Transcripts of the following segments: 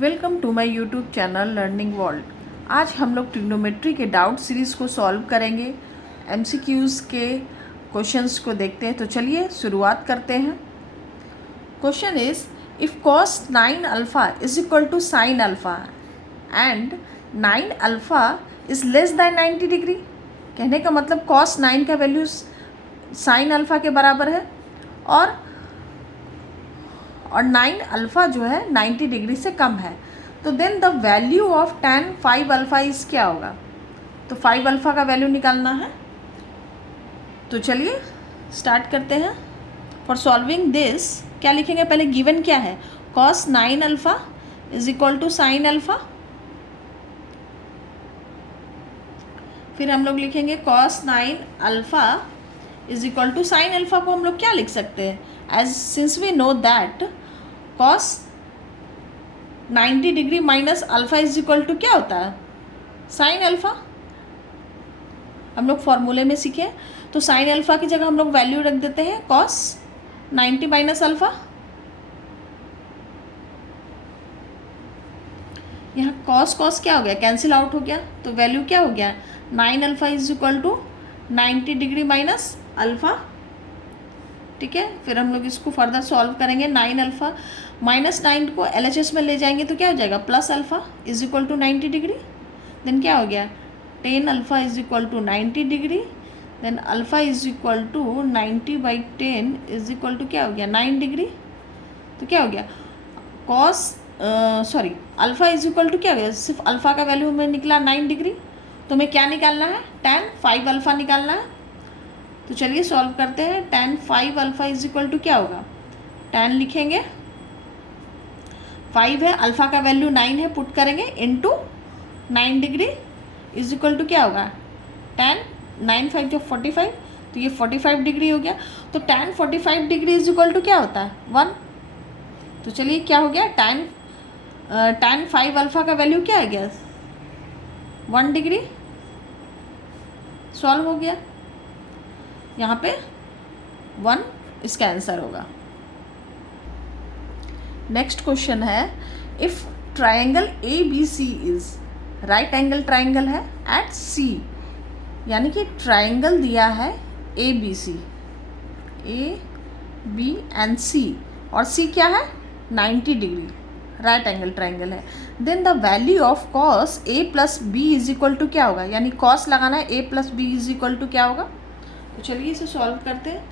Welcome to my YouTube channel learning world. आज हम लोग ट्रिग्नोमेट्री के डाउट सीरीज़ को सॉल्व करेंगे। एमसीक्यूज़ के क्वेश्चंस को देखते हैं। तो चलिए शुरुआत करते हैं। Question is if cos 9 alpha is equal to sine alpha and 9 alpha is less than 90 degree. कहने का मतलब cos 9 का वैल्यू साइन अल्फ़ा के बराबर है और 9 अल्फ़ा जो है 90 डिग्री से कम है। तो then the value of tan 5 alpha is क्या होगा? तो 5 अल्फ़ा का वैल्यू निकालना है। तो चलिए स्टार्ट करते हैं। फॉर सॉल्विंग दिस क्या लिखेंगे? पहले गिवन क्या है? cos 9 alpha is equal to sine alpha. फिर हम लोग लिखेंगे cos 9 alpha is equal to sine alpha को हम लोग क्या लिख सकते हैं? As since we know that cos 90 degree minus alpha is equal to क्या होता है? Sine alpha. हम लोग फॉर्मूले में सीखे। तो साइन अल्फ़ा की जगह हम लोग वैल्यू रख देते हैं cos 90 माइनस अल्फ़ा। यहाँ cos क्या हो गया? कैंसिल आउट हो गया। तो वैल्यू क्या हो गया? 9 alpha is equal to 90 degree minus alpha. ठीक है, फिर हम लोग इसको फर्दर सॉल्व करेंगे। 9 अल्फ़ा माइनस 9 को LHS में ले जाएंगे तो क्या हो जाएगा? Plus alpha is equal to 90 degree. Then क्या हो गया? 10 alpha is equal to 90 degree. Then alpha is equal to 90/10 is equal to क्या हो गया? 9 डिग्री। तो क्या हो गया? अल्फ़ा इज इक्वल टू क्या हो गया? सिर्फ अल्फ़ा का वैल्यू हमें निकला 9 डिग्री। तो हमें क्या निकालना है? tan 5 अल्फ़ा निकालना है। तो चलिए सॉल्व करते हैं। tan 5 alpha is equal to क्या होगा? tan लिखेंगे, 5 है, अल्फ़ा का वैल्यू 9 है, पुट करेंगे into 9 degree is equal to क्या होगा? tan 9 5 जो 45, तो ये 45 डिग्री हो गया। तो tan 45 degree is equal to क्या होता है? 1। तो चलिए क्या हो गया? tan 5 अल्फ़ा का वैल्यू क्या आ गया? 1 डिग्री। सॉल्व हो गया। यहाँ पे 1 इसका आंसर होगा। नेक्स्ट क्वेश्चन है, if triangle ABC is right angle triangle है एट C, यानी कि ट्राइंगल दिया है ABC, AB एंड C, और C क्या है? 90 डिग्री, राइट एंगल ट्राइंगल है। Then the value of cos A plus B is equal to क्या होगा? यानी cos लगाना है, A plus B is equal to क्या होगा? तो चलिए इसे सॉल्व करते हैं।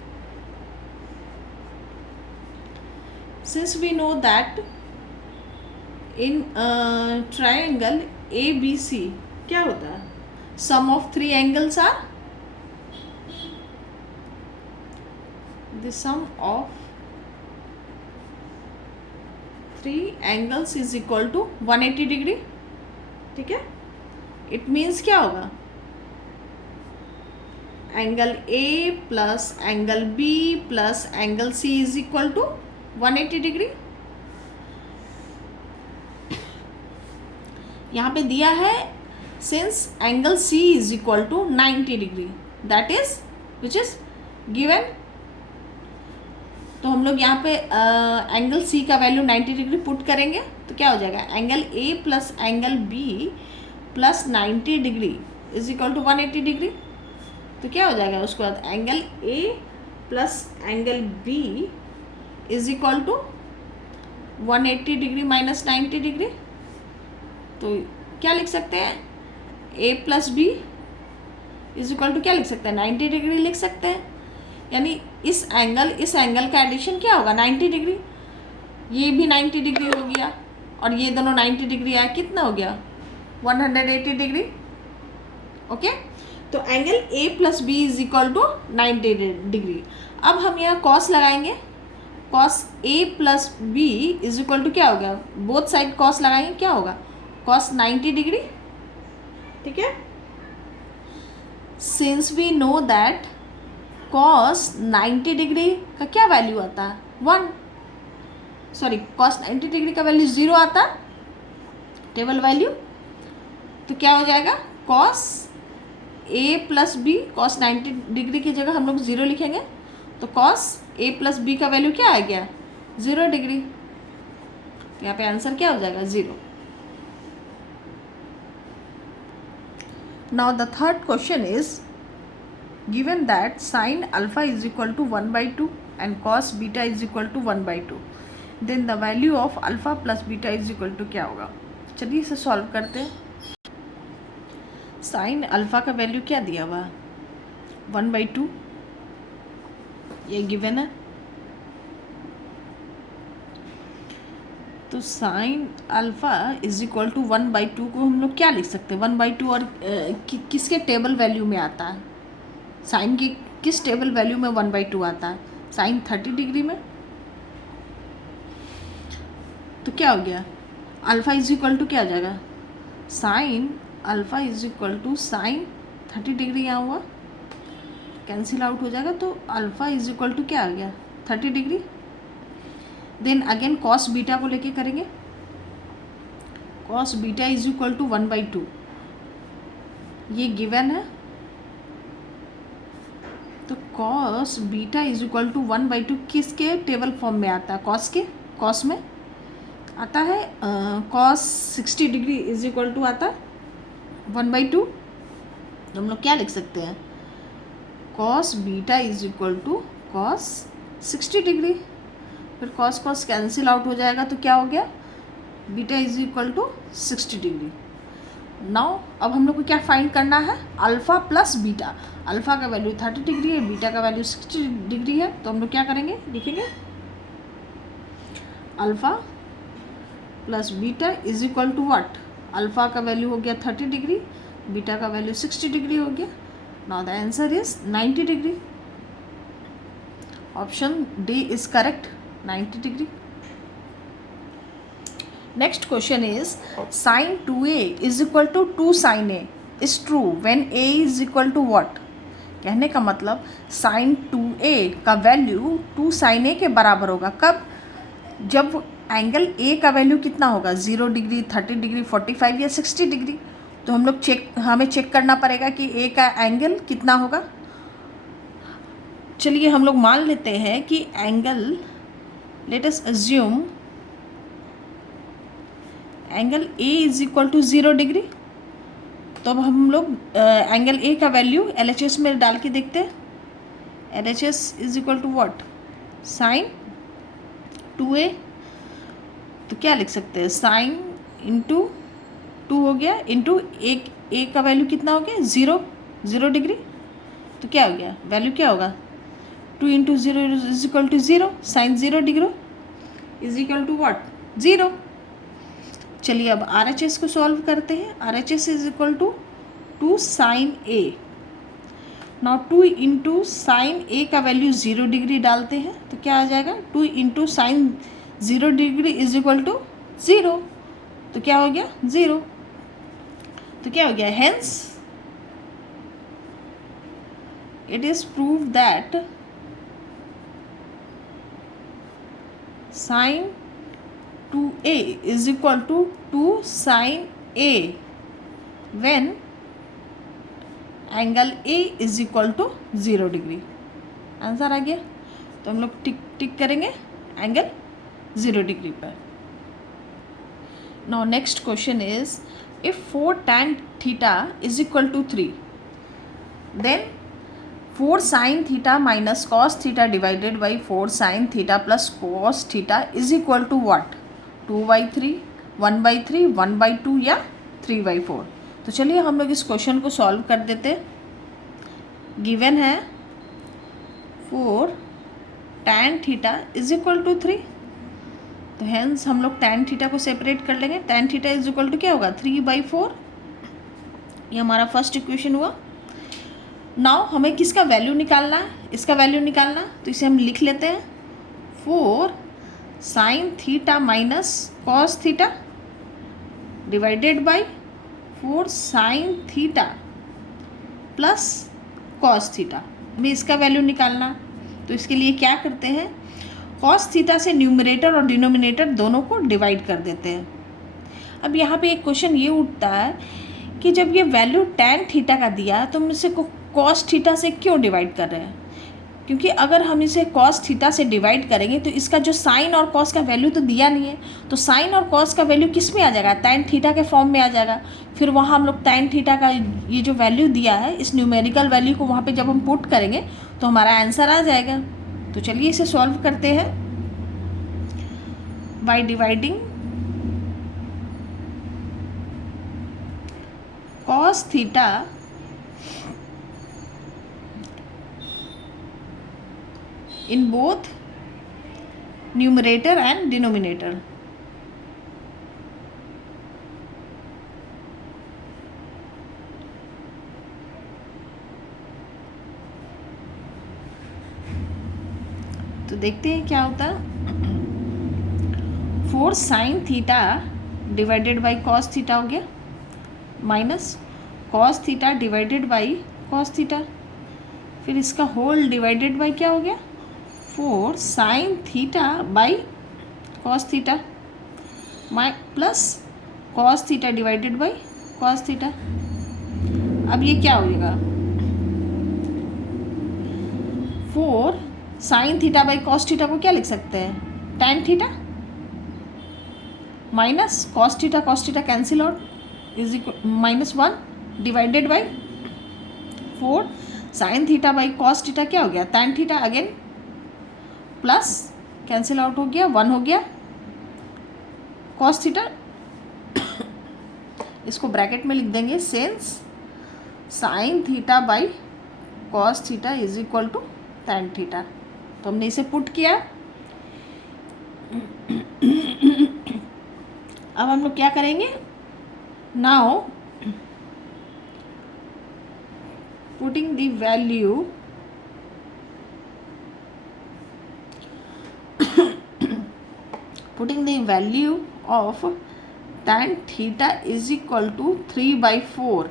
Since we know that in triangle ABC क्या होता है? Sum of 3 angles are the sum of 3 angles is equal to 180 degree. ठीक है, इट मीन्स क्या होगा? Angle A plus angle B plus angle C is equal to 180 degree. यहाँ पे दिया है since angle C is equal to 90 degree, that is which is given. तो हम लोग यहाँ पे एंगल C का वैल्यू 90 डिग्री पुट करेंगे तो क्या हो जाएगा? Angle A plus angle B plus 90 degree is equal to 180 degree. तो क्या हो जाएगा? उसके बाद angle A plus angle B is equal to 180 degree minus 90 degree. तो क्या लिख सकते हैं? A plus B is equal to क्या लिख सकते हैं? 90 डिग्री लिख सकते हैं। यानी इस एंगल का एडिशन क्या होगा? 90 डिग्री। ये भी 90 डिग्री हो गया और ये दोनों 90 डिग्री आया, कितना हो गया? 180 डिग्री। ओके, तो angle A plus B is equal to 90 degree. अब हम यहाँ cos लगाएंगे। cos A plus B is equal to क्या हो गया? बोथ साइड cos लगाएंगे, क्या होगा? cos 90 degree. ठीक है, since we know that cos 90 degree का क्या वैल्यू आता है? 1। cos 90 डिग्री का वैल्यू 0 आता है, टेबल वैल्यू। तो क्या हो जाएगा? cos A plus B, cos 90 degree की जगह हम लोग 0 लिखेंगे। तो cos A प्लस B का वैल्यू क्या आ गया? 0 डिग्री। तो यहाँ पे आंसर क्या हो जाएगा 0। Now the third question is given that sine alpha is equal to 1/2 and cos beta is equal to 1/2, then the value of alpha plus beta is equal to क्या होगा। चलिए इसे सॉल्व करते हैं। साइन अल्फा का value क्या दिया हुआ है 1/2, ये गिवन है। तो sine alpha is equal to 1/2 को हम लोग क्या लिख सकते हैं 1/2, और किसके टेबल वैल्यू में आता है, साइन की किस टेबल वैल्यू में 1/2 आता है, साइन 30 डिग्री में। तो क्या हो गया, अल्फा इज इक्वल टू क्या हो जाएगा, sine alpha is equal to sine 30 degree, यहाँ हुआ कैंसिल आउट हो जाएगा, तो अल्फा इज इक्वल टू क्या आ गया 30 degree. Then again cos beta को लेके करेंगे, cos beta is equal to 1/2, ये गिवन है। तो cos beta is equal to 1/2 किसके टेबल फॉर्म में आता है, कॉस के, कॉस में आता है cos 60 degree is equal to आता है 1/2। तो हम लोग क्या लिख सकते हैं, cos beta is equal to cos 60 degree, फिर कॉस कॉस कैंसिल आउट हो जाएगा, तो क्या हो गया, beta is equal to 60 degree. Now अब हम लोग को क्या फाइंड करना है, अल्फ़ा प्लस बीटा। अल्फ़ा का वैल्यू 30 डिग्री है, बीटा का वैल्यू 60 डिग्री है, तो हम लोग क्या करेंगे, लिखेंगे alpha plus beta is equal to what, alpha का वैल्यू हो गया 30 डिग्री, बीटा का वैल्यू 60 डिग्री हो गया। Now the answer is 90 degree. Option D is correct, 90 degree. Next question is sine 2a is equal to 2 sine a is true when a is equal to what. कहने का मतलब sign 2a का value 2 sine a के बराबर होगा, कब, जब angle a का वैल्यू कितना होगा 0 डिग्री, 30 डिग्री, 45 या 60 डिग्री। तो हम लोग हमें चेक करना पड़ेगा कि a का एंगल कितना होगा। चलिए हम लोग मान लेते हैं कि angle, let us assume angle a is equal to 0 degree. तो अब हम लोग एंगल a का वैल्यू LHS में डाल के देखते हैं। LHS is equal to what, sine 2a। तो क्या लिख सकते हैं, साइन इंटू 2 हो गया, इंटू a का वैल्यू कितना हो गया 0 डिग्री। तो क्या हो गया, वैल्यू क्या होगा 2 into 0 is equal to 0, sine 0 degree is equal to what 0। चलिए अब RHS को सॉल्व करते हैं। RHS is equal to 2 sine a। नाउ 2 इंटू साइन a का वैल्यू 0 डिग्री डालते हैं, तो क्या आ जाएगा 2 into sine 0 degree is equal to 0। तो क्या हो गया 0। तो क्या हो गया, hence it is prove that sine 2a is equal to 2 sin a when angle a is equal to 0 degree. Answer आ गया। तो हम लोग टिक करेंगे एंगल 0 डिग्री पर। Now next question is if 4 tan theta is equal to 3, then 4 sin theta minus cos theta divided by 4 sin theta plus cos theta is equal to what, 2/3, 1/3, 1/2 या 3/4। तो चलिए हम लोग इस क्वेश्चन को solve कर देते हैं। गिवन है 4 tan theta is equal to 3, तो हेंस हम लोग tan थीटा को सेपरेट कर लेंगे। tan theta is equal to क्या होगा 3/4, ये हमारा फर्स्ट इक्वेशन हुआ। नाउ हमें किसका वैल्यू निकालना है, इसका वैल्यू निकालना, तो इसे हम लिख लेते हैं 4 sine theta minus cos theta divided by 4 sine theta plus cos theta. हमें इसका वैल्यू निकालना, तो इसके लिए क्या करते हैं, कॉस थीटा से न्यूमरेटर और डिनोमिनेटर दोनों को डिवाइड कर देते हैं। अब यहाँ पे एक क्वेश्चन ये उठता है कि जब ये वैल्यू tan थीटा का दिया तो हम इसे कॉस थीटा से क्यों डिवाइड कर रहे हैं, क्योंकि अगर हम इसे कॉस थीटा से डिवाइड करेंगे तो इसका जो साइन और कॉस का वैल्यू तो दिया नहीं है, तो साइन और कॉस का वैल्यू किस में आ जाएगा, टैन थीटा के फॉर्म में आ जाएगा। फिर वहाँ हम लोग टैन थीटा का ये जो वैल्यू दिया है, इस न्यूमेरिकल वैल्यू को वहाँ पे जब हम पुट करेंगे तो हमारा आंसर आ जाएगा। तो चलिए इसे सॉल्व करते हैं by dividing cos theta in both numerator and denominator। तो देखते हैं क्या होता है। 4 sine theta divided by cos theta हो गया, minus cos theta divided by cos theta, फिर इसका होल डिवाइडेड बाई क्या हो गया, 4 sine theta by cos theta, plus cos theta divided by cos theta. अब ये क्या हो जाएगा, 4 sine theta by cos theta को क्या लिख सकते हैं, tan theta, minus cos theta cancel out is equal -1 divided by 4 sine theta by cos theta क्या हो गया, tan theta, again plus cancel out हो गया, 1 हो गया कॉस थीटा। इसको ब्रैकेट में लिख देंगे, since sine theta by cos theta is equal to tan theta. तो हमने इसे पुट किया। अब हम लोग क्या करेंगे, now putting the value putting the value of tan theta is equal to 3/4,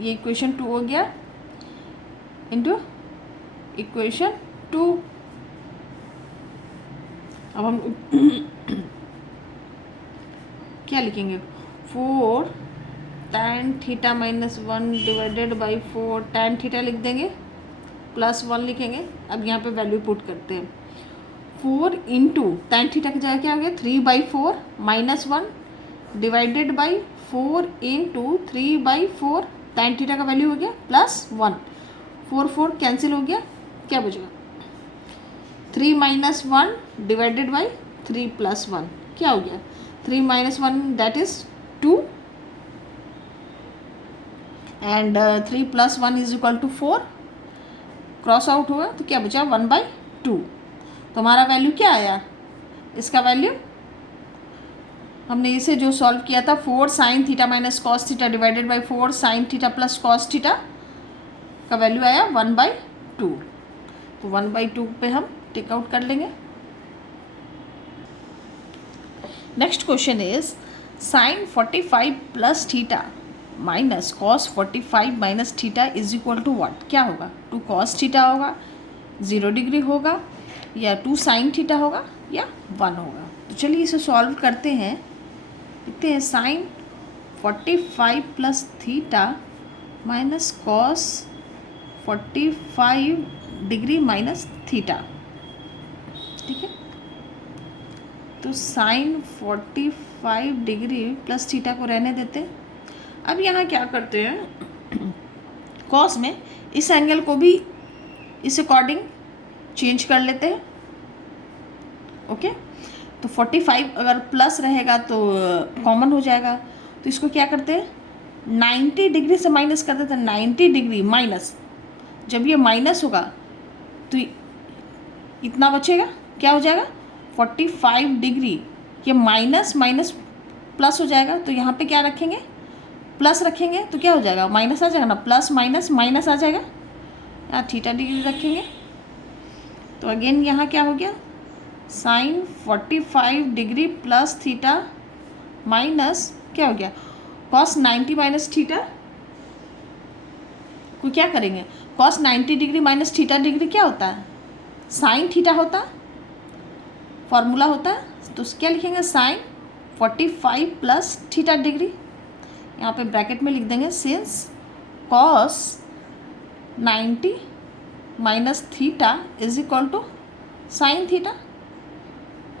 ये इक्वेशन 2 हो गया, इंटू इक्वेशन 2। अब हम क्या लिखेंगे, 4 tan theta -1 divided by 4 tan theta लिख देंगे, +1 लिखेंगे। अब यहाँ पे वैल्यू पुट करते हैं, 4 इंटू टैन थीटा की जगह क्या हो गया, 3/4 -1 divided by 4 into 3/4 tan theta का वैल्यू हो गया +1, 4 कैंसिल हो गया, क्या बचेगा, 3 - 1 डिवाइडेड बाई 3 + 1 क्या हो गया, 3 - 1 that is 2 and 3 + 1 is equal to 4, cross out हुआ तो क्या बचा, 1/2। तो हमारा वैल्यू क्या आया, इसका वैल्यू हमने इसे जो सॉल्व किया था, 4 sine theta minus cos theta divided by 4 sine theta plus cos theta का वैल्यू आया 1/2। तो 1/2 पे हम टेक आउट कर लेंगे। Next question is sine 45 plus theta minus cos 45 minus theta is equal to what, क्या होगा, 2 कॉस थीटा होगा, 0 डिग्री होगा, या 2 साइन थीटा होगा, या 1 होगा। तो चलिए इसे सॉल्व करते हैं। देखते हैं sine 45 plus theta minus cos 45 degree minus theta, ठीक है। तो साइन 45 डिग्री प्लस थीटा को रहने देते हैं। अब यहाँ क्या करते हैं, कॉस में इस एंगल को भी इस अकॉर्डिंग चेंज कर लेते हैं, ओके। तो 45 अगर प्लस रहेगा तो कॉमन हो जाएगा, तो इसको क्या करते हैं, 90 डिग्री से माइनस कर देते हैं, 90 डिग्री माइनस, जब ये माइनस होगा तो इतना बचेगा, क्या हो जाएगा, 45 डिग्री, ये माइनस माइनस प्लस हो जाएगा, तो यहाँ पे क्या रखेंगे, प्लस रखेंगे, तो क्या हो जाएगा, माइनस आ जाएगा ना, प्लस माइनस माइनस आ जाएगा, यहाँ थीटा डिग्री रखेंगे, तो अगेन यहाँ क्या हो गया, sine 45 degree plus theta minus क्या हो गया, कॉस 90 माइनस थीटा को क्या करेंगे, cos 90 degree minus theta degree क्या होता है, साइन थीटा होता है, फॉर्मूला होता है। तो क्या लिखेंगे, साइन 45 प्लस थीटा डिग्री, यहाँ पे ब्रैकेट में लिख देंगे, since cos 90 minus theta is equal to sine theta,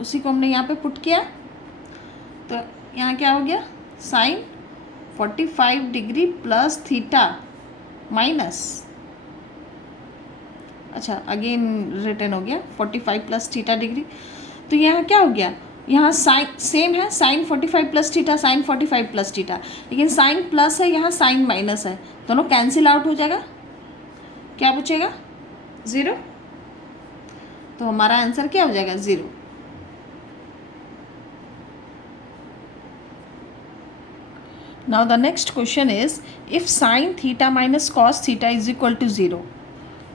उसी को हमने यहाँ पे पुट किया। तो यहाँ क्या हो गया, sine 45 degree plus theta minus, अच्छा अगेन रिटर्न हो गया 45 प्लस थीटा डिग्री। तो यहाँ क्या हो गया, यहाँ साइन सेम है, sine 45 plus theta, sine 45 plus theta, लेकिन साइन प्लस है, यहाँ साइन माइनस है, दोनों कैंसिल आउट हो जाएगा। क्या बचेगा, 0। तो हमारा आंसर क्या हो जाएगा, 0। Now the next question is, if sin theta minus cos theta is equal to 0,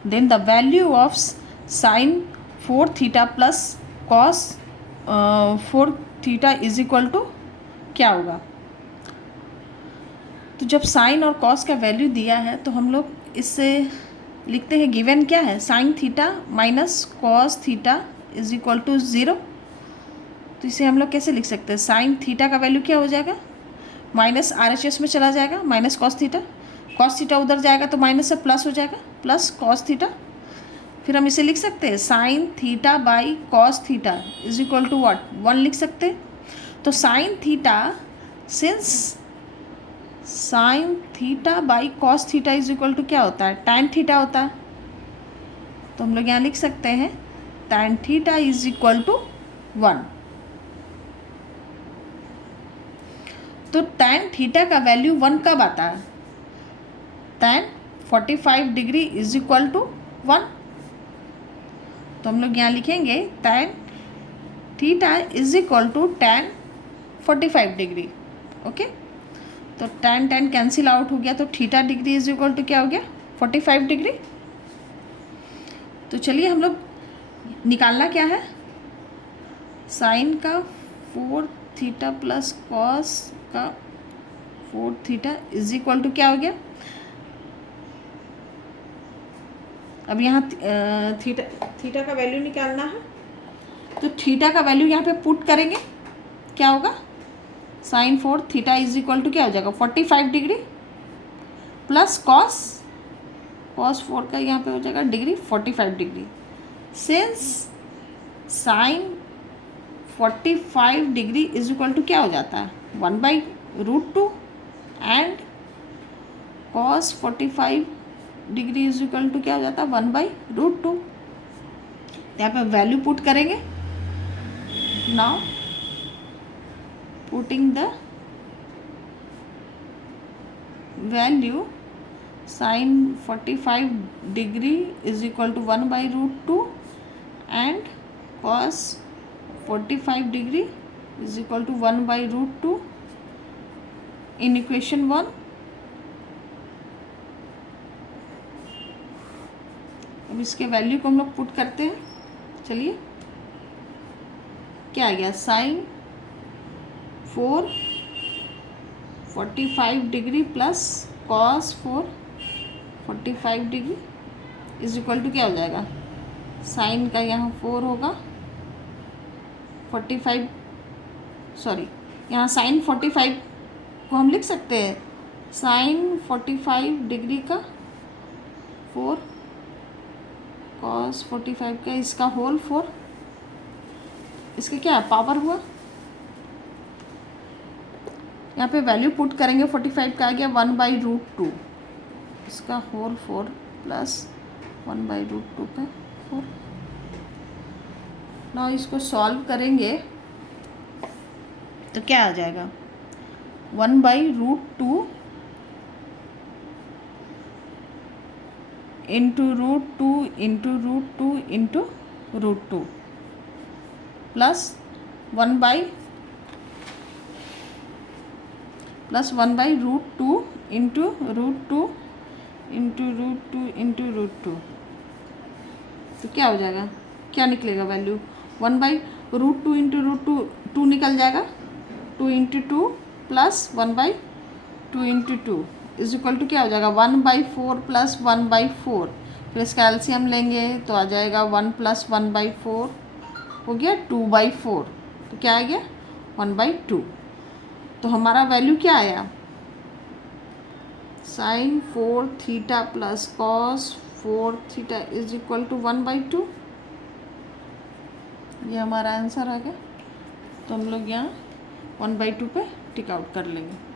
then the value of sin 4 theta plus cos 4 theta is equal to क्या होगा। तो जब साइन और कॉस का वैल्यू दिया है तो हम लोग इससे लिखते हैं, गिवन क्या है, sine theta minus cos theta is equal to 0। तो इसे हम लोग कैसे लिख सकते हैं, साइन थीटा का वैल्यू क्या हो जाएगा, माइनस RHS में चला जाएगा, माइनस कॉस थीटा उधर जाएगा तो माइनस से प्लस हो जाएगा, प्लस कॉस थीटा। फिर हम इसे लिख सकते हैं sine theta by cos theta is equal to what, 1 लिख सकते हैं। तो sine theta, since sine theta by cos theta is equal to क्या होता है, टैन थीटा होता है। तो हम लोग यहाँ लिख सकते हैं tan theta is equal to 1। तो टैन थीटा का वैल्यू 1 कब आता है, tan 45 degree is equal to 1। तो हम लोग यहाँ लिखेंगे tan theta is equal to tan 45 degree. Okay, तो टैन टैन कैंसिल आउट हो गया, तो theta degree is equal to क्या हो गया, 45 डिग्री। तो चलिए हम लोग निकालना क्या है, साइन का 4 थीटा प्लस कॉस का 4 थीटा इज इक्वल टू क्या हो गया। अब यहाँ थीटा का वैल्यू निकालना है, तो थीटा का वैल्यू यहाँ पे पुट करेंगे, क्या होगा, sine 4 theta is equal to क्या हो जाएगा, 45 डिग्री प्लस कॉस 4 का यहाँ पे हो जाएगा degree 45 degree. Since sine 45 degree is equal to क्या हो जाता है, 1/√2 and cos 45 degree is equal to क्या हो जाता है, 1/√2। यहाँ पे वैल्यू पुट करेंगे। Now putting the value, sine 45 degree is equal to 1/√2 and cos 45 degree is equal to 1/√2 in equation 1। अब इसके वैल्यू को हम लोग पुट करते हैं। चलिए क्या आ गया, sine 4 45 degree plus cos 4 45 degree is equal to क्या हो जाएगा, साइन का यहाँ 4 होगा 45, सॉरी यहाँ साइन 45 को हम लिख सकते हैं साइन 45 डिग्री का 4 कॉस 45 का इसका होल 4, इसका क्या पावर हुआ। यहाँ पे वैल्यू पुट करेंगे, 45 का आ गया 1/√2, इसका होल 4 प्लस 1/√2 का 4। ना इसको सॉल्व करेंगे तो क्या आ जाएगा, 1/√2 into √2 into √2 into √2 plus 1/√2 into √2 into √2 into √2। तो क्या हो जाएगा, क्या निकलेगा वैल्यू, 1/√2 इंटू √2 2 निकल जाएगा, 2 into 2 plus 1/2 into 2 is equal to क्या हो जाएगा, 1/4 प्लस 1/4। फिर इसका एलसीएम लेंगे तो आ जाएगा 1 प्लस 1/4 हो गया 2/4। तो क्या आ गया, 1/2। तो हमारा वैल्यू क्या आया, sine 4 theta plus cos 4 theta is equal to 1/2। ये हमारा आंसर आ गया। तो हम लोग यहाँ 1/2 पे टिक आउट कर लेंगे।